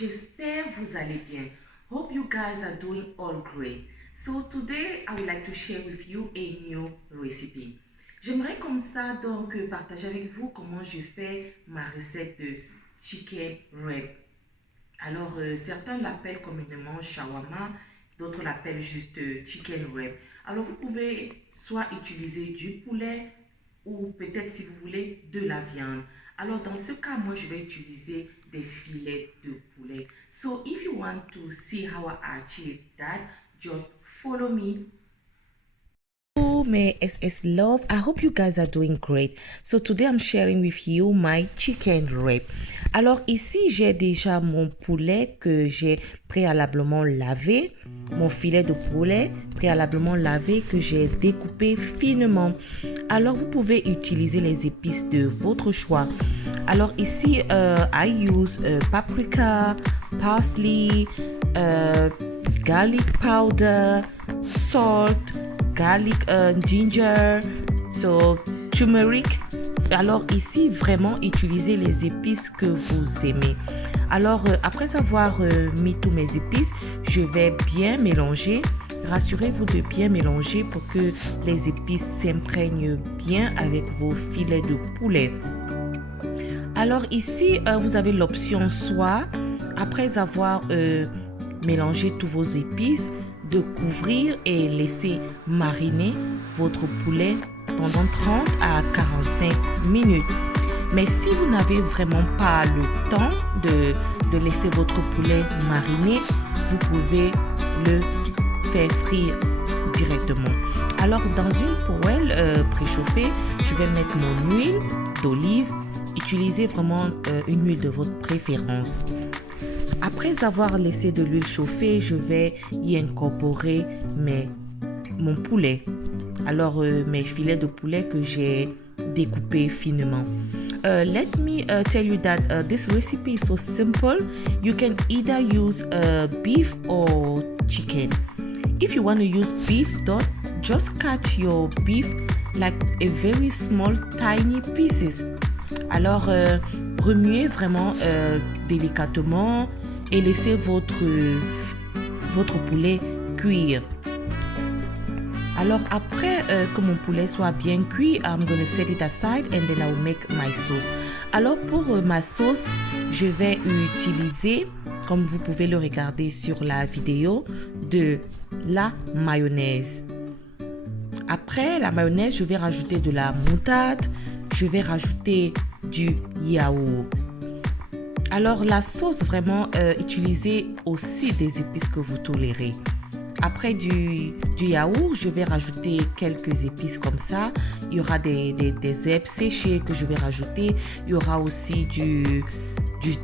j'espère vous allez bien. Hope you guys are doing all great. So today I would like to share with you a new recipe. J'aimerais comme ça donc partager avec vous comment je fais ma recette de chicken wrap. Alors certains l'appellent communément shawarma, d'autres l'appellent juste chicken wrap. Alors vous pouvez soit utiliser du poulet ou peut-être si vous voulez de la viande. Alors dans ce cas, moi je vais utiliser des filets de poulet. So if you want to see how I achieve that, just follow me. Hello, my SS love. I hope you guys are doing great. So today I'm sharing with you my chicken wrap. Alors ici, j'ai déjà mon poulet que j'ai préalablement lavé, mon filet de poulet préalablement lavé que j'ai découpé finement. Alors vous pouvez utiliser les épices de votre choix. Alors ici, I use paprika, parsley, garlic powder, salt, garlic, ginger, so turmeric. Alors ici, vraiment utilisez les épices que vous aimez. Alors après avoir mis tous mes épices, je vais bien mélanger. Rassurez-vous de bien mélanger pour que les épices s'imprègnent bien avec vos filets de poulet. Alors ici, vous avez l'option soit, après avoir mélangé tous vos épices, de couvrir et laisser mariner votre poulet pendant 30 à 45 minutes. Mais si vous n'avez vraiment pas le temps de laisser votre poulet mariner, vous pouvez le faire frire directement. Alors dans une poêle préchauffée, je vais mettre mon huile d'olive. Utilisez vraiment une huile de votre préférence. Après avoir laissé de l'huile chauffer, je vais y incorporer mon poulet. Alors, mes filets de poulet que j'ai découpés finement. Let me tell you that this recipe is so simple. You can either use beef or chicken. If you want to use beef, just cut your beef like a very small, tiny pieces. Alors, remuez vraiment délicatement et laissez votre poulet cuire. Alors après que mon poulet soit bien cuit, I'm gonna set it aside and then I will make my sauce. Alors pour ma sauce, je vais utiliser, comme vous pouvez le regarder sur la vidéo, de la mayonnaise. Après la mayonnaise, je vais rajouter de la moutarde, je vais rajouter du yaourt. Alors la sauce, vraiment, utilisez aussi des épices que vous tolérez. Après du yaourt, je vais rajouter quelques épices comme ça. Il y aura des herbes séchées que je vais rajouter. Il y aura aussi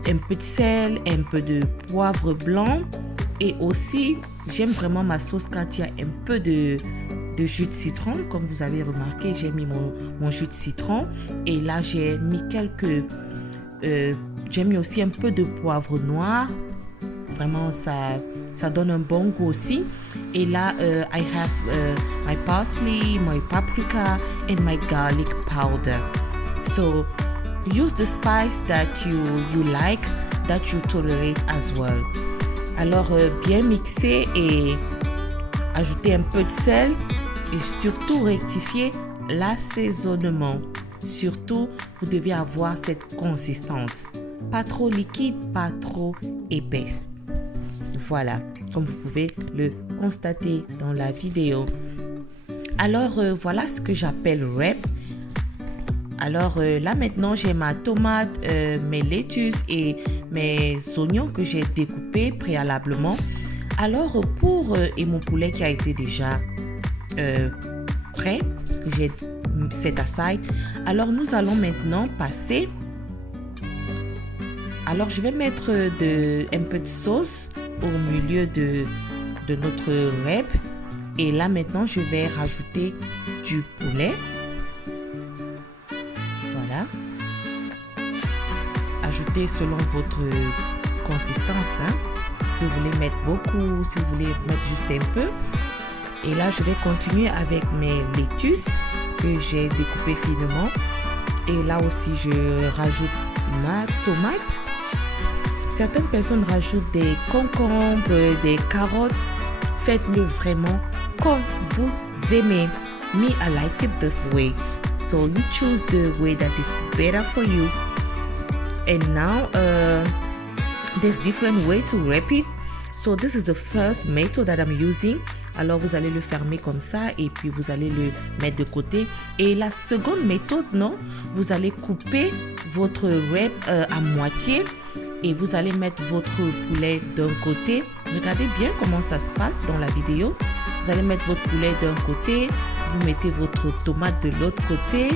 un peu de sel, un peu de poivre blanc. Et aussi, j'aime vraiment ma sauce quand il y a un peu de jus de citron. Comme vous avez remarqué, j'ai mis mon jus de citron. Et là, j'ai mis j'ai mis aussi un peu de poivre noir. Vraiment, ça donne un bon goût aussi. Et là, I have my parsley, my paprika and my garlic powder. So, use the spice that you like, that you tolerate as well. Alors, bien mixer et ajouter un peu de sel et surtout rectifier l'assaisonnement. Surtout, vous devez avoir cette consistance. Pas trop liquide, pas trop épaisse. Voilà, comme vous pouvez le constater dans la vidéo. Alors, voilà ce que j'appelle wrap. Alors, là maintenant, j'ai ma tomate, mes laitues et mes oignons que j'ai découpés préalablement. Alors, et mon poulet qui a été déjà prêt, j'ai set aside. Alors, nous allons maintenant passer. Alors, je vais mettre un peu de sauce au milieu de notre wrap. Et là, maintenant, je vais rajouter du poulet. Voilà. Ajoutez selon votre consistance. Si vous voulez mettre beaucoup, si vous voulez mettre juste un peu. Et là, je vais continuer avec mes laitues que j'ai découpées finement. Et là aussi, je rajoute ma tomate. Certaines personnes rajoutent des concombres, des carottes. Faites-le vraiment comme vous aimez. Me, I like it this way. So you choose the way that is better for you. And now there's different way to wrap it. So this is the first method that I'm using. Alors vous allez le fermer comme ça et puis vous allez le mettre de côté. Et la seconde méthode, non, vous allez couper votre wrap à moitié et vous allez mettre votre poulet d'un côté. Regardez bien comment ça se passe dans la vidéo. Vous allez mettre votre poulet d'un côté, vous mettez votre tomate de l'autre côté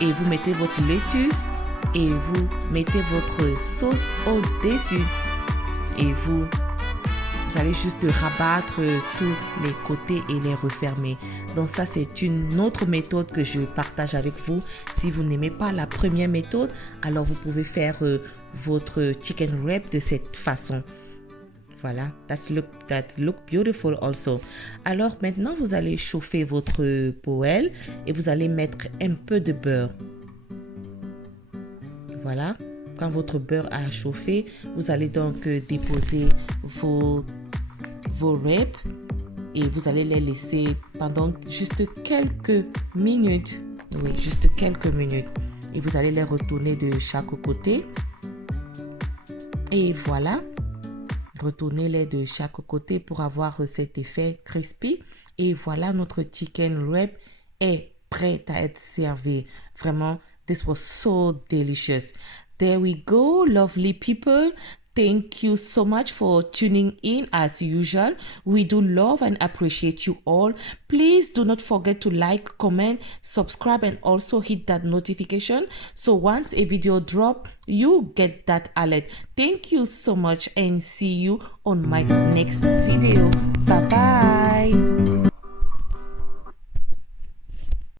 et vous mettez votre lettuce et vous mettez votre sauce au-dessus. Et vous allez juste rabattre tous les côtés et les refermer. Donc ça, c'est une autre méthode que je partage avec vous. Si vous n'aimez pas la première méthode, alors vous pouvez faire votre chicken wrap de cette façon. Voilà, that look beautiful also. Alors maintenant, vous allez chauffer votre poêle et vous allez mettre un peu de beurre. Voilà. Quand votre beurre a chauffé, vous allez donc déposer vos wraps et vous allez les laisser pendant juste quelques minutes. Oui, juste quelques minutes. Et vous allez les retourner de chaque côté. Et voilà. Retournez-les de chaque côté pour avoir cet effet crispy. Et voilà, notre chicken wrap est prêt à être servi. Vraiment, this was so delicious. There we go, lovely people. Thank you so much for tuning in as usual. We do love and appreciate you all. Please do not forget to like, comment, subscribe, and also hit that notification. So once a video drop, you get that alert. Thank you so much and see you on my next video. Bye.